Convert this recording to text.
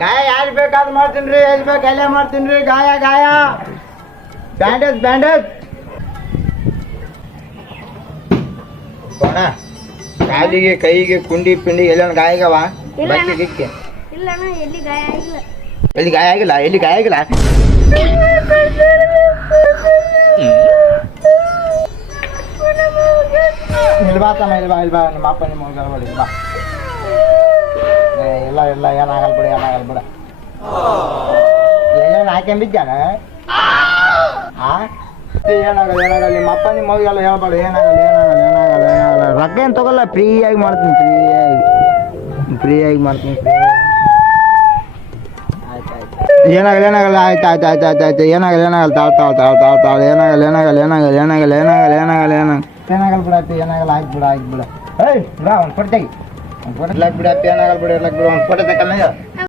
ಗಾಯ ಯಾರು ಬೇಕಾದ್ ಮಾಡ್ತೀನಿ ರೀ, ಎಲ್ಲಿ ಬೇಕು ಅಲ್ಲೇ ಮಾಡ್ತೀನಿ ರೀ. ಗಾಯ ಗಾಯ ಬ್ಯಾಂಡೇಜ್ ಬ್ಯಾಂಡೇಜ್ ಕೋಣ ಕಾಲಿಗೆ ಕೈಗೆ ಕುಂಡಿ ಪಿಂಡಿ ಎಲ್ಲ ಗಾಯಗವ ಬಚ್ಚಿ ಗಿಕ್ಕಿ ಇಲ್ಲಣ್ಣ ಎಲ್ಲಿ ಗಾಯ ಆಗಿಲ್ಲ. ಎಲ್ಲಿ ಗಾಯ ಆಗಿಲ್ಲ, ಎಲ್ಲಿ ಗಾಯ ಆಗಿಲ್ಲ. ಇಲ್ಬಾತಮ್ಮ ಇಲ್ಬಾ ಇಲ್ಬಾ, ನಿಮ್ಮ ಅಪ್ಪ ನಿಮ್ಮ ಗರ್ಬಡಿ ಇಲ್ಬಾ. ಇಲ್ಲ ಇಲ್ಲ ಏನಾಗಲ್ ಬಿಡ, ಏನಾಗಲ್ ಬಿಡ. ಏನೇನು ಹಾಕೊಂಬಿದ್ದಾನ ಏನಾಗಲ್ಲ ಏನಾಗಲ್ಲ. ನಿಮ್ಮ ಅಪ್ಪ ನಿಮ್ಮ ಮಗಿಗೆಲ್ಲ ಹೇಳ್ಬೇಡ. ಏನಾಗಲ್ಲ ಏನಾಗಲ್ಲ ಏನಾಗಲ್ಲ ಏನಾಗಲ್ಲ. ರೊಕ್ಕ ಏನು ತಗೋಲ್ಲ, ಫ್ರೀಯಾಗಿ ಮಾಡ್ತೀನಿ, ಫ್ರೀಯಾಗಿ ಮಾಡ್ತೀನಿ. ಏನಾಗಲ್ಲ ಏನಾಗಲ್ಲ. ಆಯ್ತು ಆಯ್ತು ಆಯ್ತು ಆಯ್ತು ಆಯ್ತು. ಏನಾಗಲ್ಲ ಏನಾಗಲ್ಲ. ತಾಳು ಏನಾಗಲ್ಲ ಏನಾಗಲ್ಲ ಏನಾಗಲ್ಲ ಏನಾಗಲ್ಲ ಏನಾಗಲ್ಲ ಏನಾಗಲ್ಲ ಏನಾಗಲ್ಲ ಬಿಡಪ್ಪ. ಏನಾಗಲ್ಲ. ಆಯ್ತು ಬಿಡ ಆಯ್ತು ಬಿಡ. ಏಯ್ ಬಿಡ ಒಂದು ಫೋಟೋ ತೆಗಿ, ಒಂದು ಫೋಟೋ ಬಿಡಪ್ಪ. ಏನಾಗಲ್ಲ ಬಿಡ, ಎಲ್ಲ ಬಿಡು. ಒಂದು ಫೋಟೋ ತಗೊಂಡ